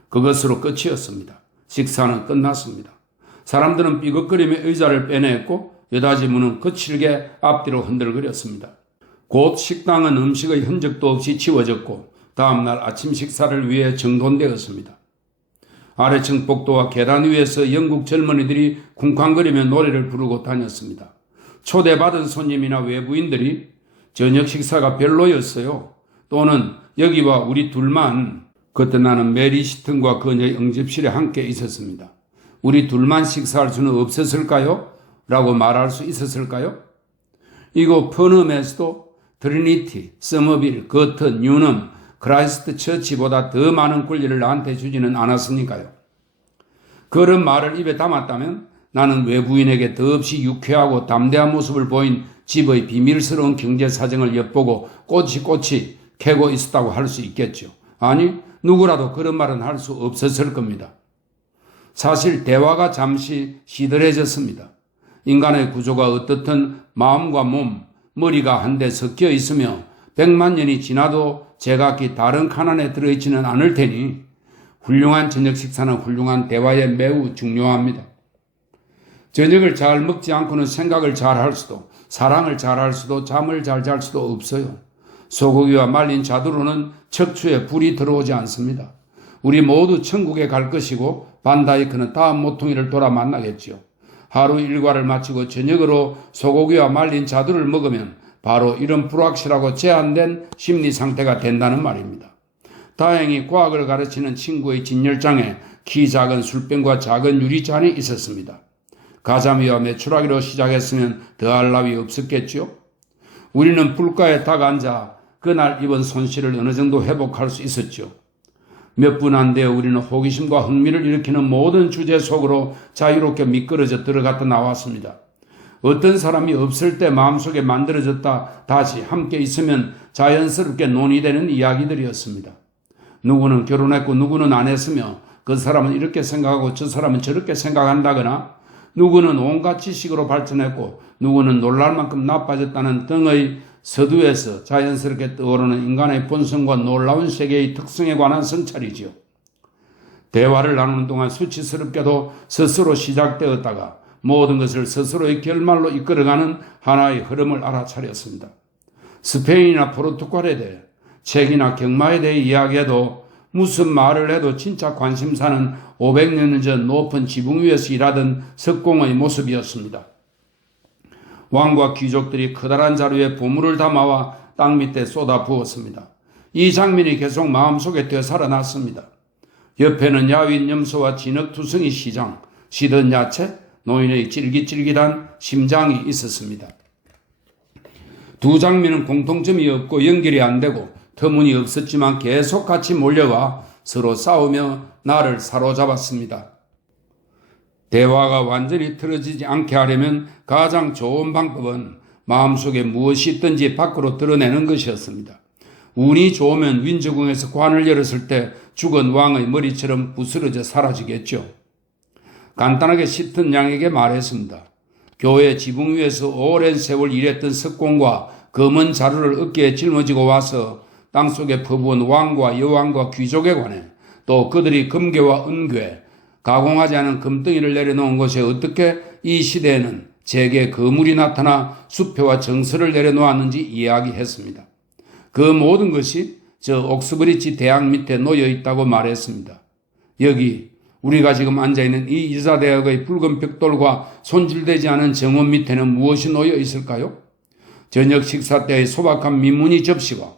그것으로 끝이었습니다. 식사는 끝났습니다. 사람들은 삐걱거리며 의자를 빼내었고 여다지 문은 거칠게 앞뒤로 흔들거렸습니다. 곧 식당은 음식의 흔적도 없이 치워졌고 다음날 아침 식사를 위해 정돈되었습니다. 아래층 복도와 계단 위에서 영국 젊은이들이 쿵쾅거리며 노래를 부르고 다녔습니다. 초대받은 손님이나 외부인들이 저녁 식사가 별로였어요. 또는 여기와 우리 둘만, 그때 나는 메리 시튼과 그녀의 응접실에 함께 있었습니다. 우리 둘만 식사할 수는 없었을까요? 라고 말할 수 있었을까요? 이곳 펀엄에서도 트리니티, 서머빌, 거튼, 뉴넘, 크라이스트 처치보다 더 많은 권리를 나한테 주지는 않았으니까요. 그런 말을 입에 담았다면 나는 외부인에게 더없이 유쾌하고 담대한 모습을 보인 집의 비밀스러운 경제 사정을 엿보고 꼬치꼬치 캐고 있었다고 할 수 있겠죠. 아니, 누구라도 그런 말은 할 수 없었을 겁니다. 사실 대화가 잠시 시들해졌습니다. 인간의 구조가 어떻든 마음과 몸, 머리가 한데 섞여 있으며 100만 년이 지나도 제각기 다른 칸 안에 들어있지는 않을 테니 훌륭한 저녁 식사는 훌륭한 대화에 매우 중요합니다. 저녁을 잘 먹지 않고는 생각을 잘 할 수도, 사랑을 잘 할 수도, 잠을 잘 잘 수도 없어요. 소고기와 말린 자두로는 척추에 불이 들어오지 않습니다. 우리 모두 천국에 갈 것이고 반다이크는 다음 모퉁이를 돌아 만나겠지요. 하루 일과를 마치고 저녁으로 소고기와 말린 자두를 먹으면 바로 이런 불확실하고 제한된 심리 상태가 된다는 말입니다. 다행히 과학을 가르치는 친구의 진열장에 키 작은 술병과 작은 유리잔이 있었습니다. 가자미와 메추라기로 시작했으면 더할 나위 없었겠죠. 우리는 불가에 딱 앉아 그날 입은 손실을 어느 정도 회복할 수 있었죠. 몇 분 안 되어 우리는 호기심과 흥미를 일으키는 모든 주제 속으로 자유롭게 미끄러져 들어갔다 나왔습니다. 어떤 사람이 없을 때 마음속에 만들어졌다 다시 함께 있으면 자연스럽게 논의되는 이야기들이었습니다. 누구는 결혼했고 누구는 안 했으며 그 사람은 이렇게 생각하고 저 사람은 저렇게 생각한다거나 누구는 온갖 지식으로 발전했고 누구는 놀랄 만큼 나빠졌다는 등의 서두에서 자연스럽게 떠오르는 인간의 본성과 놀라운 세계의 특성에 관한 성찰이지요. 대화를 나누는 동안 수치스럽게도 스스로 시작되었다가 모든 것을 스스로의 결말로 이끌어가는 하나의 흐름을 알아차렸습니다. 스페인이나 포르투갈에 대해 책이나 경마에 대해 이야기해도 무슨 말을 해도 진짜 관심사는 500년 전 높은 지붕 위에서 일하던 석공의 모습이었습니다. 왕과 귀족들이 커다란 자루에 보물을 담아와 땅 밑에 쏟아 부었습니다. 이 장면이 계속 마음속에 되살아났습니다. 옆에는 야윈 염소와 진흙투성이 시장, 시든 야채, 노인의 찔깃찔깃한 심장이 있었습니다. 두 장면은 공통점이 없고 연결이 안 되고 터무니없었지만 계속 같이 몰려와 서로 싸우며 나를 사로잡았습니다. 대화가 완전히 틀어지지 않게 하려면 가장 좋은 방법은 마음속에 무엇이 있든지 밖으로 드러내는 것이었습니다. 운이 좋으면 윈저궁에서 관을 열었을 때 죽은 왕의 머리처럼 부스러져 사라지겠죠. 간단하게 짙은 양에게 말했습니다. 교회 지붕 위에서 오랜 세월 일했던 석공과 검은 자루를 어깨에 짊어지고 와서 땅속에 퍼부은 왕과 여왕과 귀족에 관해 또 그들이 금괴와 은괴, 가공하지 않은 금덩이를 내려놓은 곳에 어떻게 이 시대에는 제게 거물이 나타나 수표와 정서를 내려놓았는지 이야기했습니다. 그 모든 것이 저 옥스브리지 대학 밑에 놓여 있다고 말했습니다. 여기 우리가 지금 앉아있는 이 이사대학의 붉은 벽돌과 손질되지 않은 정원 밑에는 무엇이 놓여 있을까요? 저녁 식사 때의 소박한 민무늬 접시와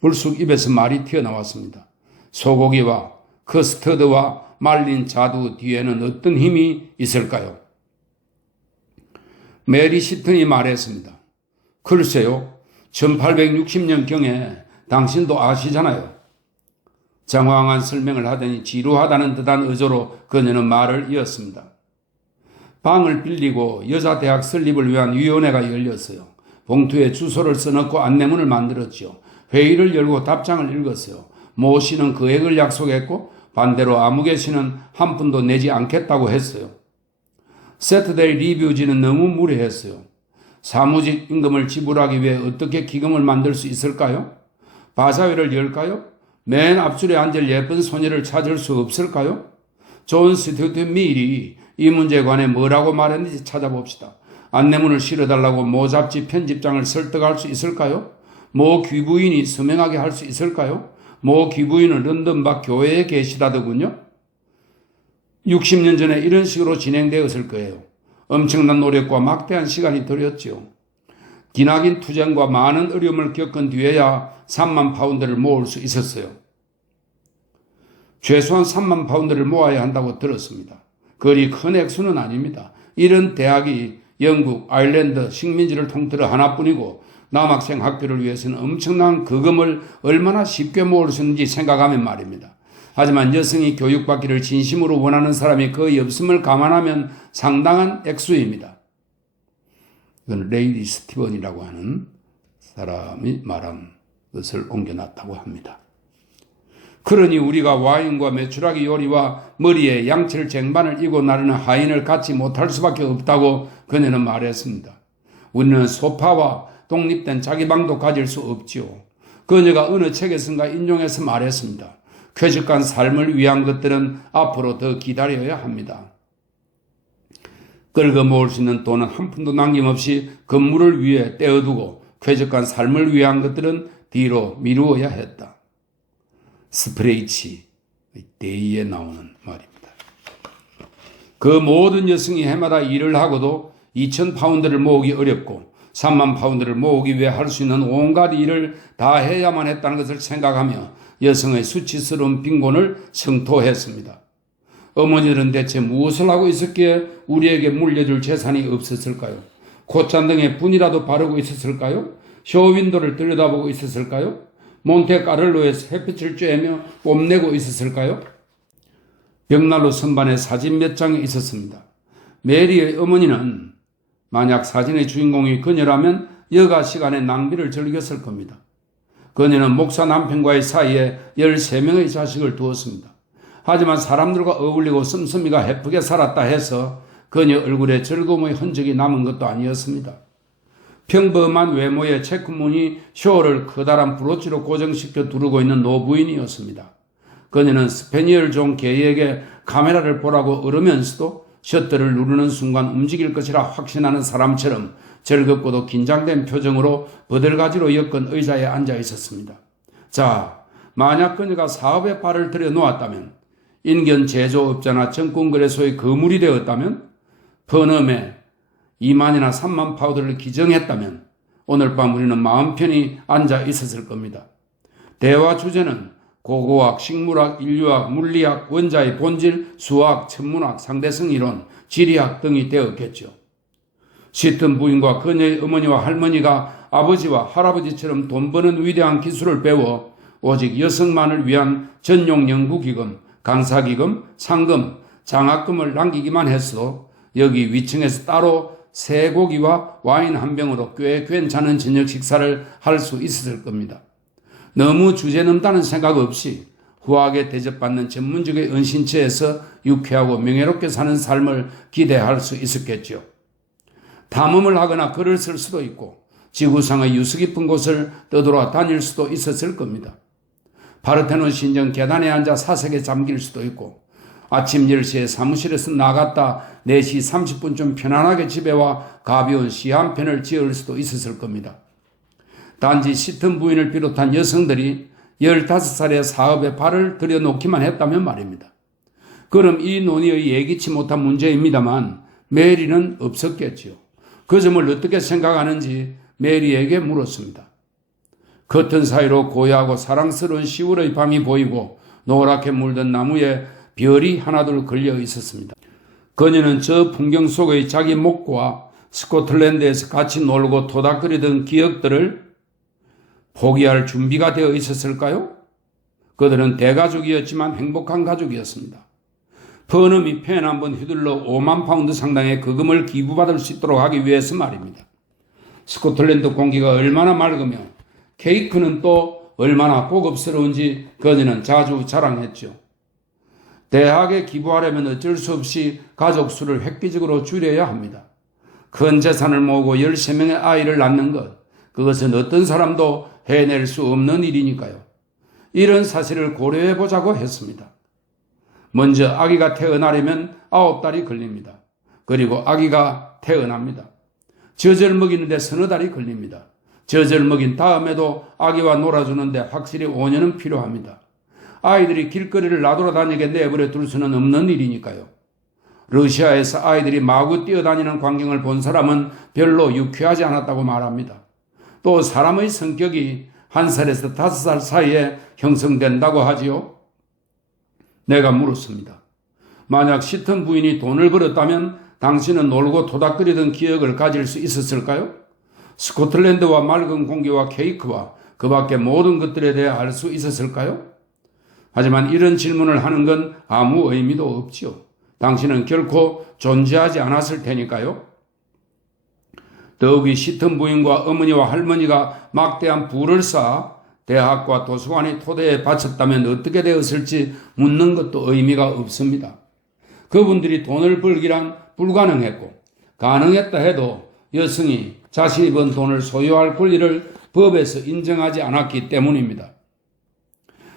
불쑥 입에서 말이 튀어나왔습니다. 소고기와 커스터드와 말린 자두 뒤에는 어떤 힘이 있을까요? 메리 시튼이 말했습니다. 글쎄요, 1860년경에 당신도 아시잖아요. 장황한 설명을 하더니 지루하다는 듯한 의조로 그녀는 말을 이었습니다. 방을 빌리고 여자 대학 설립을 위한 위원회가 열렸어요. 봉투에 주소를 써넣고 안내문을 만들었죠. 회의를 열고 답장을 읽었어요. 모 씨는 거액을 약속했고 반대로 아무개 씨는 한 푼도 내지 않겠다고 했어요. 세트데이 리뷰지는 너무 무례했어요. 사무직 임금을 지불하기 위해 어떻게 기금을 만들 수 있을까요? 바사회를 열까요? 맨 앞줄에 앉을 예쁜 소녀를 찾을 수 없을까요? 존 스튜어트 밀이 이 문제에 관해 뭐라고 말했는지 찾아봅시다. 안내문을 실어달라고 모 잡지 편집장을 설득할 수 있을까요? 모 귀부인이 서명하게 할 수 있을까요? 모 귀부인은 런던 밖 교회에 계시다더군요. 60년 전에 이런 식으로 진행되었을 거예요. 엄청난 노력과 막대한 시간이 들였지요. 기나긴 투쟁과 많은 어려움을 겪은 뒤에야 3만 파운드를 모을 수 있었어요. 최소한 3만 파운드를 모아야 한다고 들었습니다. 그리 큰 액수는 아닙니다. 이런 대학이 영국, 아일랜드, 식민지를 통틀어 하나뿐이고 남학생 학교를 위해서는 엄청난 거금을 얼마나 쉽게 모을 수 있는지 생각하면 말입니다. 하지만 여성이 교육받기를 진심으로 원하는 사람이 거의 없음을 감안하면 상당한 액수입니다. 이건 레이디 스티번이라고 하는 사람이 말한 것을 옮겨놨다고 합니다. 그러니 우리가 와인과 메추라기 요리와 머리에 양철 쟁반을 이고 나르는 하인을 갖지 못할 수밖에 없다고 그녀는 말했습니다. 우리는 소파와 독립된 자기 방도 가질 수 없지요. 그녀가 어느 책에선가 인용해서 말했습니다. 쾌적한 삶을 위한 것들은 앞으로 더 기다려야 합니다. 긁어 모을 수 있는 돈은 한 푼도 남김없이 건물을 위해 떼어두고 쾌적한 삶을 위한 것들은 뒤로 미루어야 했다. 스프레이치의 대의에 나오는 말입니다. 그 모든 여성이 해마다 일을 하고도 2,000파운드를 모으기 어렵고 3만 파운드를 모으기 위해 할 수 있는 온갖 일을 다 해야만 했다는 것을 생각하며 여성의 수치스러운 빈곤을 성토했습니다. 어머니들은 대체 무엇을 하고 있었기에 우리에게 물려줄 재산이 없었을까요? 콧잔등에 분이라도 바르고 있었을까요? 쇼윈도를 들여다보고 있었을까요? 몬테카를로에서 햇빛을 쬐며 뽐내고 있었을까요? 벽난로 선반에 사진 몇 장이 있었습니다. 메리의 어머니는 만약 사진의 주인공이 그녀라면 여가 시간에 낭비를 즐겼을 겁니다. 그녀는 목사 남편과의 사이에 13명의 자식을 두었습니다. 하지만 사람들과 어울리고 씀씀이가 해프게 살았다 해서 그녀 얼굴에 즐거움의 흔적이 남은 것도 아니었습니다. 평범한 외모의 체크무늬 쇼를 커다란 브로치로 고정시켜 두르고 있는 노부인이었습니다. 그녀는 스페니얼 종 개에게 카메라를 보라고 으르면서도 셔터를 누르는 순간 움직일 것이라 확신하는 사람처럼 즐겁고도 긴장된 표정으로 버들가지로 엮은 의자에 앉아 있었습니다. 자, 만약 그녀가 사업에 발을 들여놓았다면, 인견 제조업자나 증권거래소의 거물이 되었다면, 퍼넘에 2만이나 3만 파운드를 기증했다면 오늘 밤 우리는 마음 편히 앉아 있었을 겁니다. 대화 주제는 고고학, 식물학, 인류학, 물리학, 원자의 본질, 수학, 천문학, 상대성 이론, 지리학 등이 되었겠죠. 시튼 부인과 그녀의 어머니와 할머니가 아버지와 할아버지처럼 돈 버는 위대한 기술을 배워 오직 여성만을 위한 전용 연구기금, 강사기금, 상금, 장학금을 남기기만 했어 여기 위층에서 따로 쇠고기와 와인 한 병으로 꽤 괜찮은 저녁 식사를 할 수 있었을 겁니다. 너무 주제넘다는 생각 없이 후하게 대접받는 전문직의 은신처에서 유쾌하고 명예롭게 사는 삶을 기대할 수 있었겠죠. 탐험을 하거나 글을 쓸 수도 있고 지구상의 유수 깊은 곳을 떠돌아 다닐 수도 있었을 겁니다. 파르테논 신전 계단에 앉아 사색에 잠길 수도 있고 아침 10시에 사무실에서 나갔다 4시 30분쯤 편안하게 집에 와 가벼운 시 한 편을 지을 수도 있었을 겁니다. 단지 시튼 부인을 비롯한 여성들이 15살의 사업에 발을 들여놓기만 했다면 말입니다. 그럼 이 논의의 예기치 못한 문제입니다만 메리는 없었겠지요. 그 점을 어떻게 생각하는지 메리에게 물었습니다. 커튼 사이로 고요하고 사랑스러운 10월의 밤이 보이고 노랗게 물든 나무에 별이 하나둘 걸려 있었습니다. 그녀는 저 풍경 속의 자기 목과 스코틀랜드에서 같이 놀고 토닥거리던 기억들을 포기할 준비가 되어 있었을까요? 그들은 대가족이었지만 행복한 가족이었습니다. 퍼넘이 펜 한 번 휘둘러 5만 파운드 상당의 거금을 기부받을 수 있도록 하기 위해서 말입니다. 스코틀랜드 공기가 얼마나 맑으며 케이크는 또 얼마나 고급스러운지 그녀는 자주 자랑했죠. 대학에 기부하려면 어쩔 수 없이 가족 수를 획기적으로 줄여야 합니다. 큰 재산을 모으고 13명의 아이를 낳는 것, 그것은 어떤 사람도 해낼 수 없는 일이니까요. 이런 사실을 고려해 보자고 했습니다. 먼저 아기가 태어나려면 9달이 걸립니다. 그리고 아기가 태어납니다. 젖을 먹이는데 서너 달이 걸립니다. 젖을 먹인 다음에도 아기와 놀아주는데 확실히 5년은 필요합니다. 아이들이 길거리를 나돌아다니게 내버려 둘 수는 없는 일이니까요. 러시아에서 아이들이 마구 뛰어다니는 광경을 본 사람은 별로 유쾌하지 않았다고 말합니다. 또 사람의 성격이 1살에서 5살 사이에 형성된다고 하지요. 내가 물었습니다. 만약 시튼 부인이 돈을 벌었다면 당신은 놀고 토닥거리던 기억을 가질 수 있었을까요? 스코틀랜드와 맑은 공기와 케이크와 그 밖의 모든 것들에 대해 알 수 있었을까요? 하지만 이런 질문을 하는 건 아무 의미도 없지요. 당신은 결코 존재하지 않았을 테니까요. 더욱이 짙은 부인과 어머니와 할머니가 막대한 부를 쌓아 대학과 도서관의 토대에 바쳤다면 어떻게 되었을지 묻는 것도 의미가 없습니다. 그분들이 돈을 벌기란 불가능했고, 가능했다 해도 여성이 자신이 번 돈을 소유할 권리를 법에서 인정하지 않았기 때문입니다.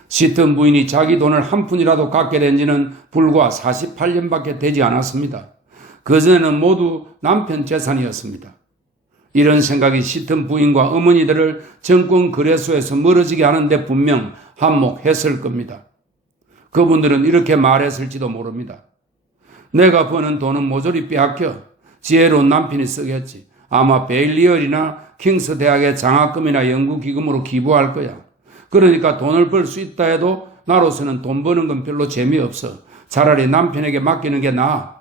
짙은 부인이 자기 돈을 한 푼이라도 갖게 된 지는 불과 48년밖에 되지 않았습니다. 그전에는 모두 남편 재산이었습니다. 이런 생각이 짙은 부인과 어머니들을 정권 거래소에서 멀어지게 하는데 분명 한몫했을 겁니다. 그분들은 이렇게 말했을지도 모릅니다. 내가 버는 돈은 모조리 빼앗겨 지혜로운 남편이 쓰겠지. 아마 베일리얼이나 킹스 대학의 장학금이나 연구기금으로 기부할 거야. 그러니까 돈을 벌 수 있다 해도 나로서는 돈 버는 건 별로 재미없어. 차라리 남편에게 맡기는 게 나아.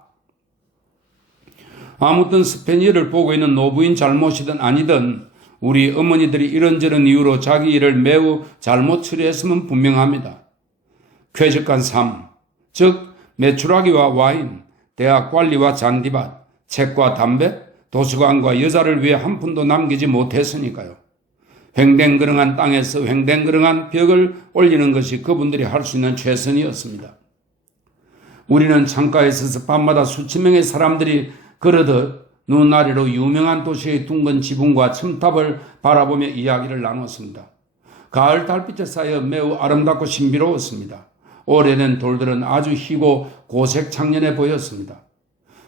아무튼 스페니어를 보고 있는 노부인 잘못이든 아니든 우리 어머니들이 이런저런 이유로 자기 일을 매우 잘못 처리했으면 분명합니다. 쾌적한 삶, 즉 메추라기와 와인, 대학 관리와 잔디밭, 책과 담배, 도서관과 여자를 위해 한 푼도 남기지 못했으니까요. 횡댕그릉한 땅에서 횡댕그릉한 벽을 올리는 것이 그분들이 할 수 있는 최선이었습니다. 우리는 창가에 서서 밤마다 수천 명의 사람들이 그러듯 눈 아래로 유명한 도시의 둥근 지붕과 첨탑을 바라보며 이야기를 나눴습니다. 가을 달빛에 쌓여 매우 아름답고 신비로웠습니다. 오래된 돌들은 아주 희고 고색 창년해 보였습니다.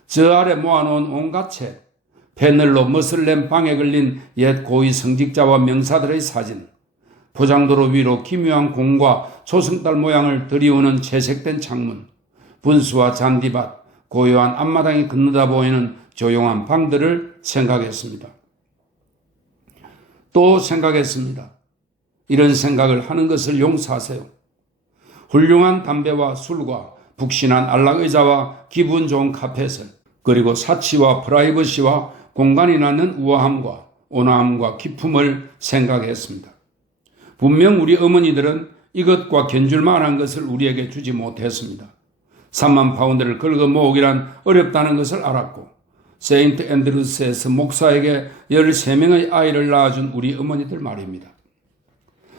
저 아래 모아놓은 온갖 책, 패널로 멋을 낸 방에 걸린 옛 고위 성직자와 명사들의 사진, 포장도로 위로 기묘한 공과 초승달 모양을 들이우는 채색된 창문, 분수와 잔디밭, 고요한 앞마당이 건너다 보이는 조용한 방들을 생각했습니다. 또 생각했습니다. 이런 생각을 하는 것을 용서하세요. 훌륭한 담배와 술과 푹신한 안락의자와 기분 좋은 카펫을, 그리고 사치와 프라이버시와 공간이 낳는 우아함과 온화함과 기품을 생각했습니다. 분명 우리 어머니들은 이것과 견줄 만한 것을 우리에게 주지 못했습니다. 3만 파운드를 긁어 모으기란 어렵다는 것을 알았고, 세인트 앤드루스에서 목사에게 13명의 아이를 낳아준 우리 어머니들 말입니다.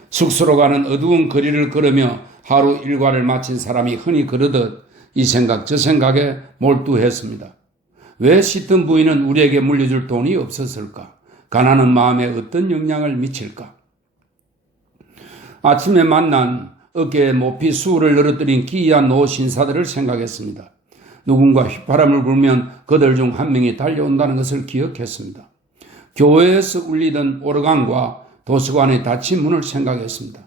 숙소로 가는 어두운 거리를 걸으며 하루 일과를 마친 사람이 흔히 그러듯 이 생각 저 생각에 몰두했습니다. 왜 짙은 부인은 우리에게 물려줄 돈이 없었을까? 가난한 마음에 어떤 영향을 미칠까? 아침에 만난 어깨에 모피 수울을 늘어뜨린 기이한 노 신사들을 생각했습니다. 누군가 휘파람을 불면 그들 중 한 명이 달려온다는 것을 기억했습니다. 교회에서 울리던 오르간과 도서관의 닫힌 문을 생각했습니다.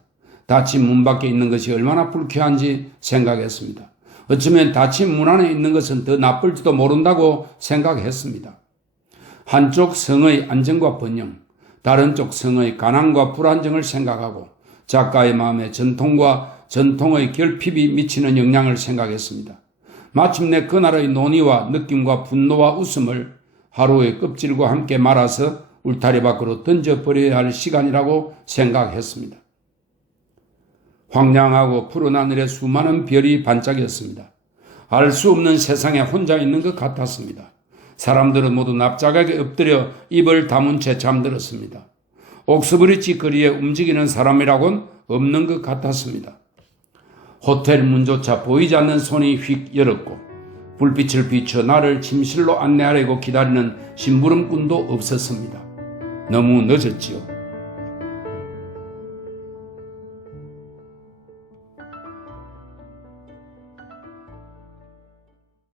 닫힌 문 밖에 있는 것이 얼마나 불쾌한지 생각했습니다. 어쩌면 닫힌 문 안에 있는 것은 더 나쁠지도 모른다고 생각했습니다. 한쪽 성의 안정과 번영, 다른 쪽 성의 가난과 불안정을 생각하고 작가의 마음에 전통과 전통의 결핍이 미치는 영향을 생각했습니다. 마침내 그날의 논의와 느낌과 분노와 웃음을 하루의 껍질과 함께 말아서 울타리 밖으로 던져버려야 할 시간이라고 생각했습니다. 황량하고 푸른 하늘에 수많은 별이 반짝였습니다. 알 수 없는 세상에 혼자 있는 것 같았습니다. 사람들은 모두 납작하게 엎드려 입을 다문 채 잠들었습니다. 옥스브리지 거리에 움직이는 사람이라고는 없는 것 같았습니다. 호텔 문조차 보이지 않는 손이 휙 열었고 불빛을 비춰 나를 침실로 안내하려고 기다리는 심부름꾼도 없었습니다. 너무 늦었지요.